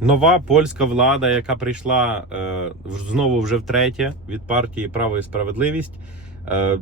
Нова польська влада, яка прийшла е, знову вже втретє від партії Право і справедливість, е,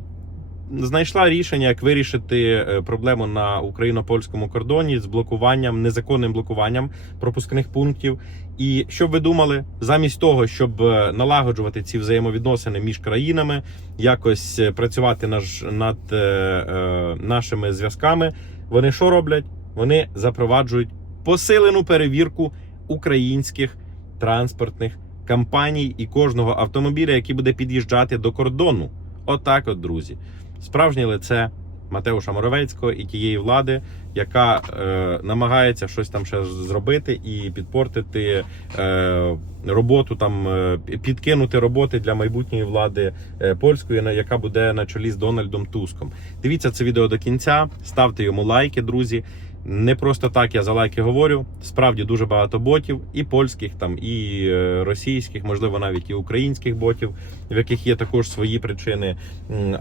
знайшла рішення, як вирішити е, проблему на україно-польському кордоні з блокуванням, незаконним блокуванням пропускних пунктів. І що ви думали, замість того, щоб е, налагоджувати ці взаємовідносини між країнами, якось е, працювати наш, над е, е, нашими зв'язками, вони що роблять? Вони запроваджують посилену перевірку українських транспортних компаній і кожного автомобіля, який буде під'їжджати до кордону. Отак, от, друзі, справжнє лице Матеуша Моровецького і тієї влади, яка е, намагається щось там ще зробити і підпортити е, роботу, там е, підкинути роботи для майбутньої влади е, польської, яка буде на чолі з Дональдом Туском. Дивіться це відео до кінця, ставте йому лайки, друзі. Не просто так я за лайки говорю. Справді дуже багато ботів, і польських, там і е, російських, можливо, навіть і українських ботів, в яких є також свої причини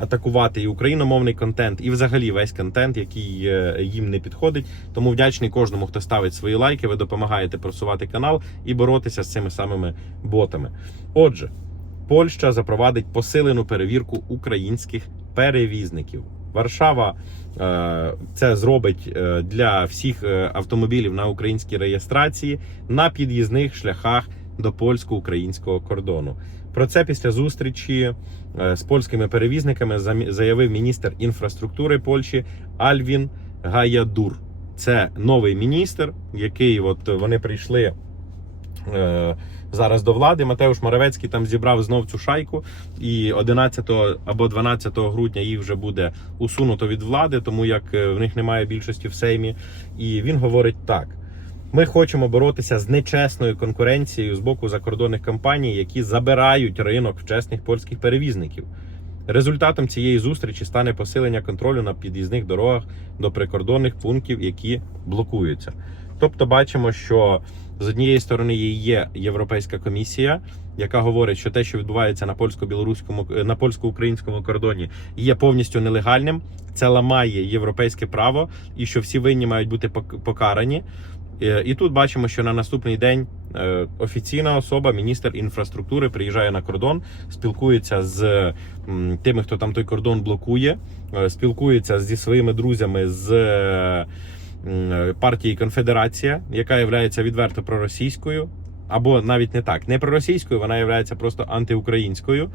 атакувати і україномовний контент, і взагалі весь контент, який е, їм не підходить. Тому вдячний кожному, хто ставить свої лайки. Ви допомагаєте просувати канал і боротися з цими самими ботами. Отже, Польща запровадить посилену перевірку українських перевізників. Варшава це зробить е, для всіх е, автомобілів на українській реєстрації на під'їзних шляхах до польсько-українського кордону. Про це після зустрічі е, з польськими перевізниками заявив міністр інфраструктури Польщі Альвін Гаядур. Це новий міністр, який от вони прийшли е, зараз до влади. Матеуш Моравецький там зібрав знов цю шайку, і 11 або 12 грудня їх вже буде усунуто від влади, тому як е, в них немає більшості в Сеймі. І він говорить так. Ми хочемо боротися з нечесною конкуренцією з боку закордонних компаній, які забирають ринок в чесних польських перевізників. Результатом цієї зустрічі стане посилення контролю на під'їзних дорогах до прикордонних пунктів, які блокуються. Тобто, бачимо, що з однієї сторони є Європейська комісія, яка говорить, що те, що відбувається на польсько-білоруському на польсько-українському кордоні, є повністю нелегальним. Це ламає європейське право, і що всі винні мають бути пок- покарані. Е, І тут бачимо, що на наступний день е, офіційна особа, міністр інфраструктури, приїжджає на кордон, спілкується з тими, хто там той кордон блокує, е, спілкується зі своїми друзями з е, партії Конфедерація, яка є відверто проросійською, або навіть не так, не проросійською, вона є просто антиукраїнською.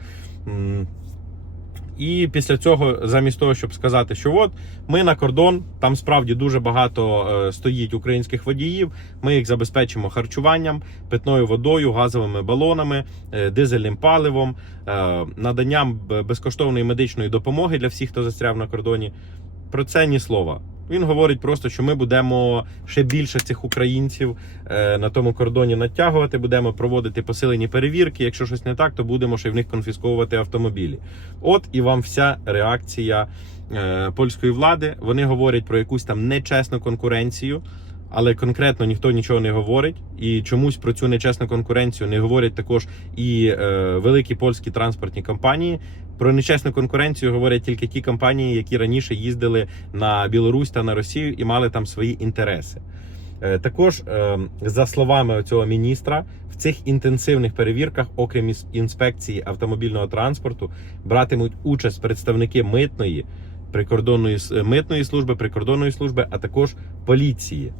І після цього, замість того, щоб сказати, що от ми на кордон, там справді дуже багато е, стоїть українських водіїв. Ми їх забезпечимо харчуванням, питною водою, газовими балонами, е, дизельним паливом, е, наданням безкоштовної медичної допомоги для всіх, хто застряв на кордоні. Про це ні слова. Він говорить просто, що ми будемо ще більше цих українців е, на тому кордоні натягувати, будемо проводити посилені перевірки. Якщо щось не так, то будемо ще в них конфісковувати автомобілі. От і вам вся реакція е, польської влади. Вони говорять про якусь там нечесну конкуренцію, але конкретно ніхто нічого не говорить. І чомусь про цю нечесну конкуренцію не говорять також і е, великі польські транспортні компанії. Про нечесну конкуренцію говорять тільки ті компанії, які раніше їздили на Білорусь та на Росію і мали там свої інтереси. Е, Також, е, за словами цього міністра, в цих інтенсивних перевірках, окрім інспекції автомобільного транспорту, братимуть участь представники митної, прикордонної митної служби, прикордонної служби, а також поліції.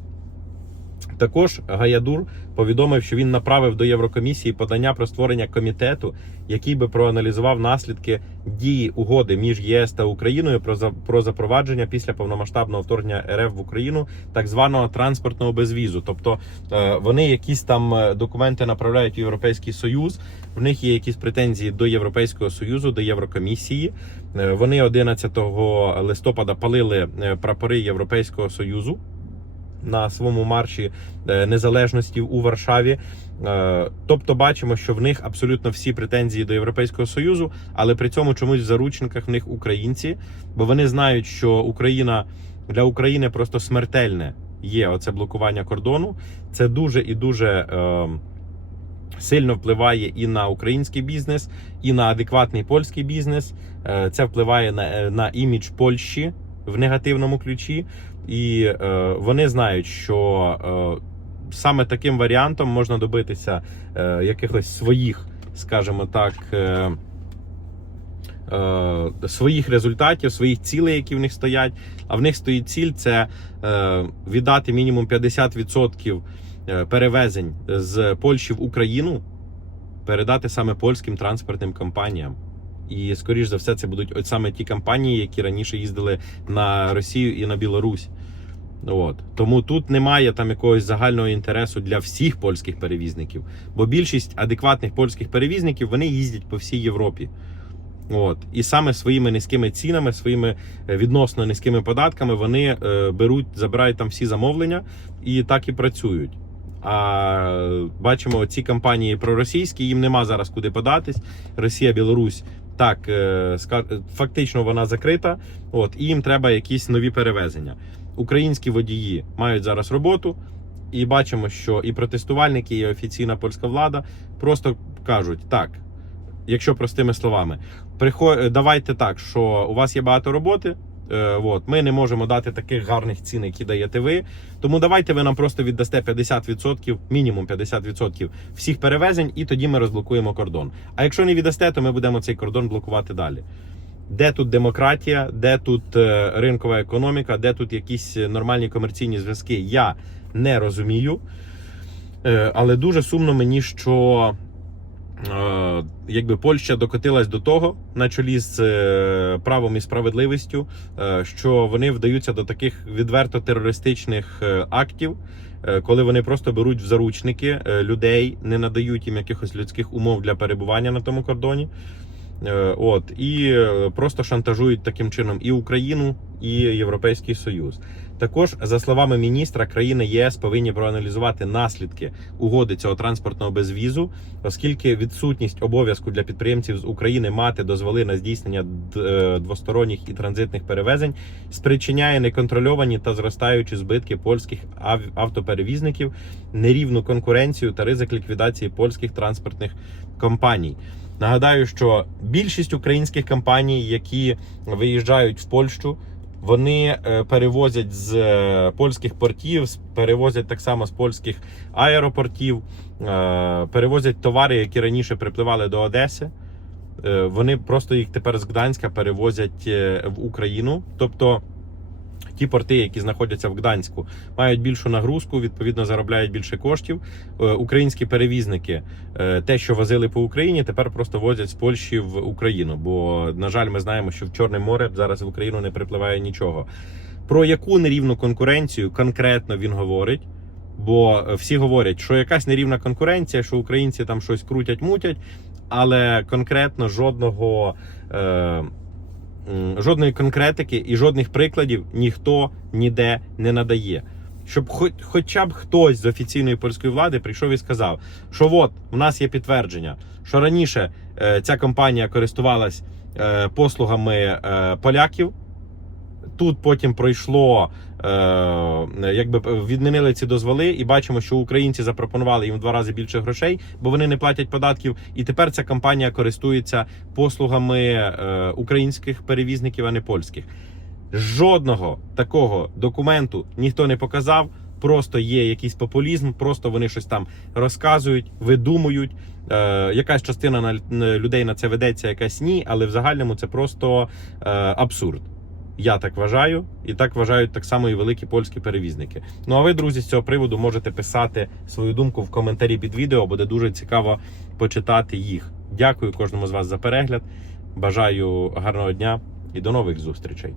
Також Гаядур повідомив, що він направив до Єврокомісії подання про створення комітету, який би проаналізував наслідки дії угоди між ЄС та Україною про за- про запровадження після повномасштабного вторгнення РФ в Україну так званого транспортного безвізу. Тобто е, вони якісь там е, документи направляють в Європейський Союз. В них є якісь претензії до Європейського союзу, до Єврокомісії. Е, Вони 11 листопада палили прапори Європейського союзу на своєму марші е, незалежності у Варшаві. Е, Тобто бачимо, що в них абсолютно всі претензії до Європейського союзу, але при цьому чомусь в заручниках в них українці, бо вони знають, що Україна для України просто смертельне є оце блокування кордону. Це дуже і дуже. Е, Сильно впливає і на український бізнес, і на адекватний польський бізнес. Це впливає на, на імідж Польщі в негативному ключі. І е, вони знають, що е, саме таким варіантом можна добитися е, якихось своїх, скажімо так. Е, е, Своїх результатів, своїх цілей, які в них стоять. А в них стоїть ціль це е, віддати мінімум 50% е, перевезень з Польщі в Україну, передати саме польським транспортним компаніям. І скоріш за все, це будуть от саме ті компанії, які раніше їздили на Росію і на Білорусь. От тому тут немає там якогось загального інтересу для всіх польських перевізників, бо більшість адекватних польських перевізників вони їздять по всій Європі. От і саме своїми низькими цінами, своїми е, відносно низькими податками вони е, беруть, забирають там всі замовлення і так і працюють. А бачимо, ці компанії проросійські, їм нема зараз куди податись. Росія, Білорусь так е, фактично вона закрита. От і їм треба якісь нові перевезення. Українські водії мають зараз роботу, і бачимо, що і протестувальники, і офіційна польська влада просто кажуть так. Якщо простими словами, давайте так, що у вас є багато роботи. Е, от, ми не можемо дати таких гарних цін, які даєте ви. Тому давайте ви нам просто віддасте 50%, мінімум 50% всіх перевезень, і тоді ми розблокуємо кордон. А якщо не віддасте, то ми будемо цей кордон блокувати далі. Де тут демократія, де тут е, ринкова економіка, де тут якісь нормальні комерційні зв'язки, я не розумію. Е, Але дуже сумно мені, що якби Польща докотилась до того на чолі з е, правом і справедливістю, е, що вони вдаються до таких відверто терористичних е, актів, е, коли вони просто беруть в заручники е, людей, не надають їм якихось людських умов для перебування на тому кордоні. Е, От і е, просто шантажують таким чином і Україну, і Європейський Союз. Також, за словами міністра, країни єС повинні проаналізувати наслідки угоди цього транспортного безвізу, оскільки відсутність обов'язку для підприємців з України мати дозволи на здійснення е, двосторонніх і транзитних перевезень спричиняє неконтрольовані та зростаючі збитки польських автоперевізників, нерівну конкуренцію та ризик ліквідації польських транспортних компаній. Нагадаю, що більшість українських компаній, які виїжджають в Польщу, вони е, перевозять з е, польських портів, перевозять так само з польських аеропортів, е, перевозять товари, які раніше припливали до Одеси. Вони просто їх тепер з Гданська перевозять в Україну. Тобто ті порти, які знаходяться в Гданську, мають більшу нагрузку, відповідно заробляють більше коштів. Е, Українські перевізники е, те, що возили по Україні, тепер просто возять з Польщі в Україну. Бо, на жаль, ми знаємо, що в Чорне море зараз в Україну не припливає нічого. Про яку нерівну конкуренцію конкретно він говорить? Бо всі говорять, що якась нерівна конкуренція, що українці там щось крутять, мутять, але конкретно жодного. Е, Жодної конкретики і жодних прикладів ніхто ніде не надає. Щоб хоч, хоча б хтось з офіційної польської влади прийшов і сказав, що от в нас є підтвердження, що раніше е, ця компанія користувалась е, послугами е, поляків. Тут потім пройшло, е, якби відмінили ці дозволи, і бачимо, що українці запропонували їм в два рази більше грошей, бо вони не платять податків. І тепер ця компанія користується послугами е, українських перевізників, а не польських. Жодного такого документу ніхто не показав. Просто є якийсь популізм, просто вони щось там розказують, видумують. Е, якась частина на, людей на це ведеться, якась ні, але в загальному це просто е, абсурд. Я так вважаю, і так вважають так само і великі польські перевізники. Ну а ви, друзі, з цього приводу можете писати свою думку в коментарі під відео, буде дуже цікаво почитати їх. Дякую кожному з вас за перегляд. Бажаю гарного дня і до нових зустрічей.